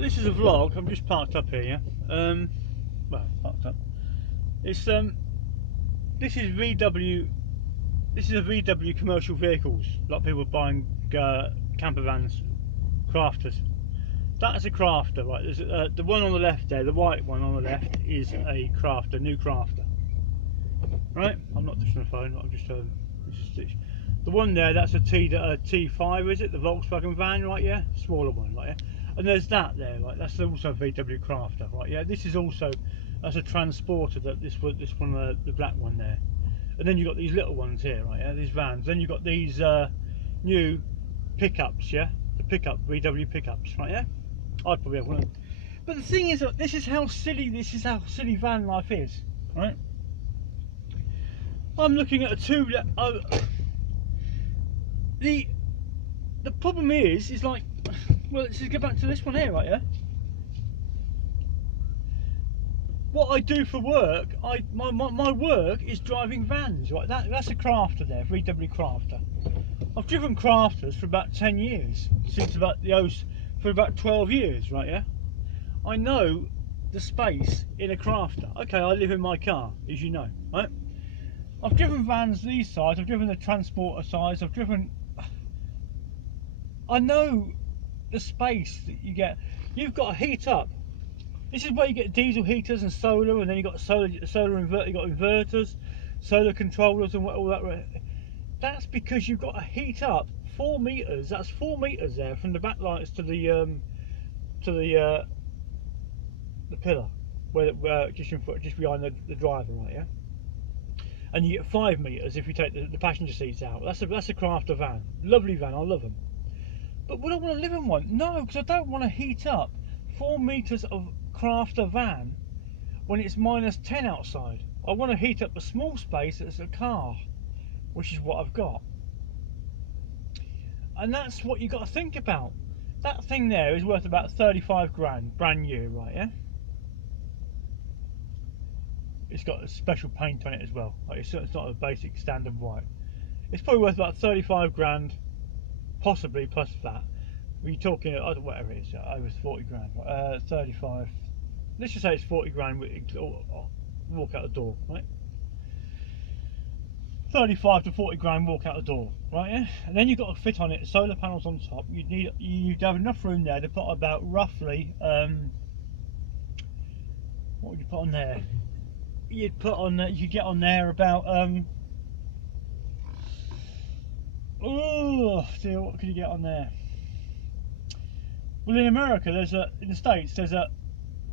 This is a vlog. I'm just parked up here, yeah. Well, parked up. It's This is VW. This is a VW commercial vehicles. A lot of people buying camper vans, crafters. That's a crafter, right? There's the one on the left there, the white one on the left, is a crafter, new crafter. Right? I'm not touching the phone. I'm just the one there. That's a T5, is it? The Volkswagen van, right? Yeah, smaller one, right? Yeah. And there's that there, right? That's also a VW crafter, right? Yeah. This is also that's a transporter. That this one, the black one there. And then you've got these little ones here, right? Yeah, these vans. Then you've got these new pickups, yeah, the pickup VW pickups, right? Yeah, I'd probably have one. But the thing is, this is how silly van life is, right? I'm looking at a the problem is like, well, let's just get back to this one here, right? Yeah. What I do for work, my work is driving vans, right? That's a crafter there, VW crafter. I've driven crafters for about 10 years, since about for about 12 years, right? Yeah. I know the space in a crafter. Okay, I live in my car, as you know, right? I've driven vans these size, I've driven the transporter size, I know the space that you get. You've got to heat up. This is where you get diesel heaters and solar, and then you've got solar inverter, you've got inverters, solar controllers and all that. That's because you've got to heat up 4 meters. That's 4 meters there from the backlights to the pillar, where just behind the driver, right? Yeah. And you get 5 meters if you take the passenger seats out. That's a crafter van, lovely van. I love them. But would I want to live in one? No, because I don't want to heat up 4 meters of crafter van when it's -10 outside. I want to heat up a small space as a car, which is what I've got. And that's what you got to think about. That thing there is worth about 35 grand, brand new, right? Yeah. It's got a special paint on it as well. Like it's not a basic standard white. It's probably worth about 35 grand, possibly plus that. We're talking whatever it is, over 40 grand. 35. Let's just say it's 40 grand. Walk out the door, right? 35 to 40 grand walk out the door, right? Yeah. And then you've got to fit on it solar panels on top. You'd have enough room there to put about roughly what would you put on there? You'd put on you get on there about oh dear, what could you get on there? Well, in America in the States there's a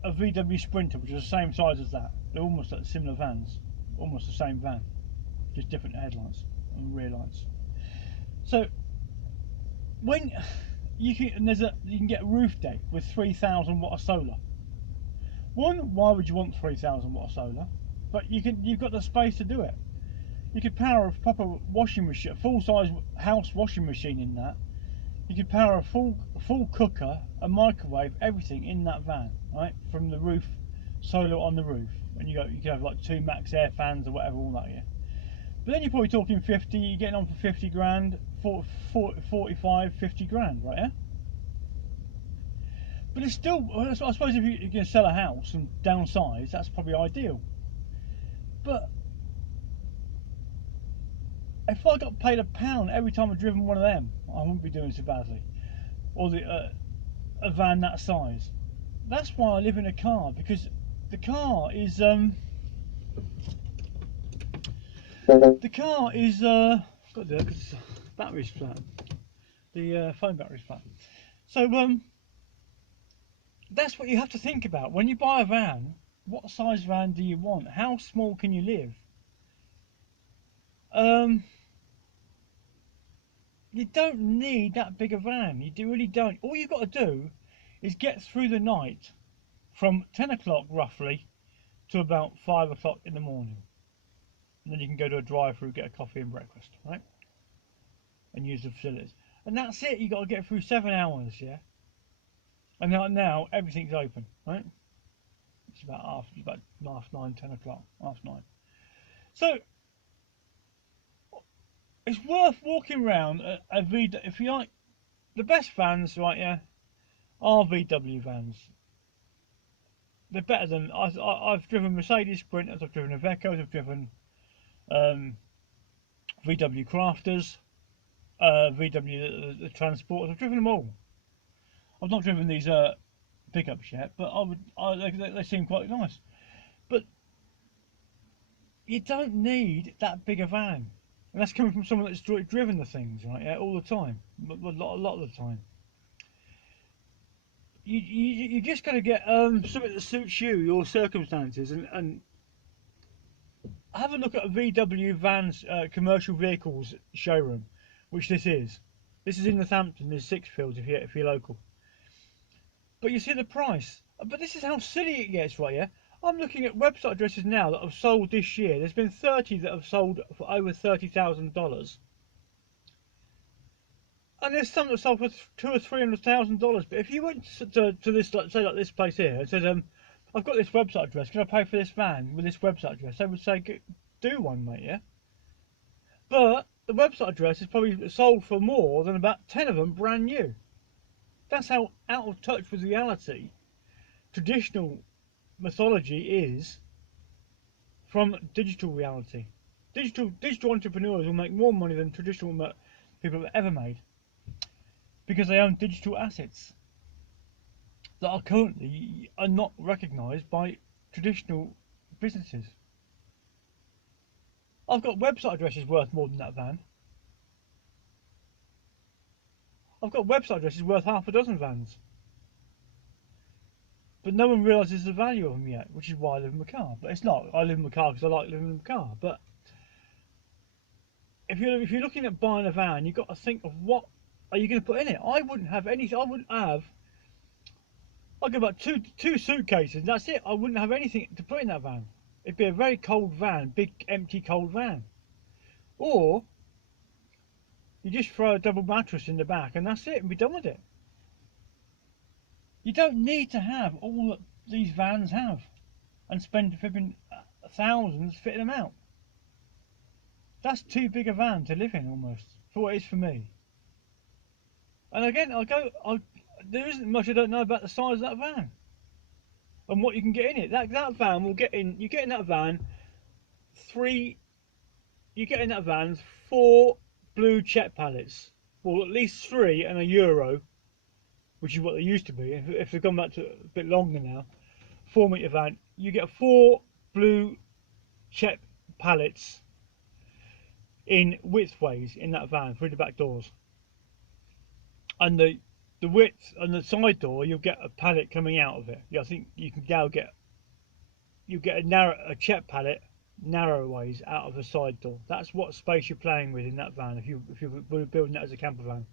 VW Sprinter, which is the same size as that. They're almost like similar vans, almost the same van, just different headlights and rear lights. So when you can get a roof deck with 3,000 watt of solar. One, why would you want 3,000 watt of solar? But you've got the space to do it. You could power a proper washing machine, a full-size house washing machine in that. You could power a full cooker, a microwave, everything in that van, right? From the roof, solar on the roof, and you could have like 2 max air fans or whatever, all that, yeah. But then you're probably talking 50. You're getting on for 50 grand, 45, 50 grand, right? Yeah. But it's still, I suppose, if you're going to sell a house and downsize, that's probably ideal. But if I got paid £1 every time I've driven one of them, I wouldn't be doing so badly. Or a van that size. That's why I live in a car, because the car is got to do that because the battery's flat. The phone battery's flat. So that's what you have to think about when you buy a van. What size van do you want? How small can you live? You don't need that big a van. You really don't. All you've got to do is get through the night from 10 o'clock roughly to about 5 o'clock in the morning. And then you can go to a drive-through, get a coffee and breakfast, right? And use the facilities. And that's it. You've got to get through 7 hours, yeah? And now everything's open, right? It's about half 9, 10 o'clock, half 9. So it's worth walking around if you like the best vans, right? Yeah, are VW vans. They're better than I've driven Mercedes Sprinters, I've driven Ivecos, I've driven VW Crafters, VW the Transporters. I've driven them all. I've not driven these pickups yet, but they seem quite nice. But you don't need that big a van, and that's coming from someone that's driven the things, right? Yeah, all the time, a lot of the time. You just got to get something that suits you, your circumstances, and have a look at a VW Vans commercial vehicles showroom, which this is. This is in Northampton. There's Sixfields if you're local. But you see the price. But this is how silly it gets, right? Yeah. I'm looking at website addresses now that have sold this year. There's been 30 that have sold for over $30,000. And there's some that sold for $200,000 or $300,000. But if you went to this, like, say, like this place here, and said, I've got this website address, can I pay for this van with this website address? They would say, do one, mate, yeah? But the website address is probably sold for more than about 10 of them brand new. That's how out of touch with reality traditional mythology is from digital reality. Digital entrepreneurs will make more money than traditional people have ever made, because they own digital assets that are currently not recognised by traditional businesses. I've got website addresses worth more than that van. I've got website addresses worth half a dozen vans. But no one realises the value of them yet, which is why I live in my car. But it's not. I live in my car because I like living in my car. But if you're looking at buying a van, you've got to think of what are you going to put in it. I wouldn't have anything. I'd got about two suitcases, and that's it. I wouldn't have anything to put in that van. It'd be a very cold van, big, empty, cold van. Or you just throw a double mattress in the back, and that's it, and be done with it. You don't need to have all that these vans have and spend flipping thousands fitting them out. That's too big a van to live in, almost, for what it is for me. And again, there isn't much I don't know about the size of that van and what you can get in it. That van will get in. You get in that van four blue check pallets. Well, at least 3 and €1, which is what they used to be. If they've gone back to a bit longer now, 4-metre van, you get 4 blue check pallets in widthways in that van through the back doors. And the width and the side door, you'll get a pallet coming out of it. Yeah, I think you can now get a check pallet narrow ways out of the side door. That's what space you're playing with in that van if you're building that as a camper van.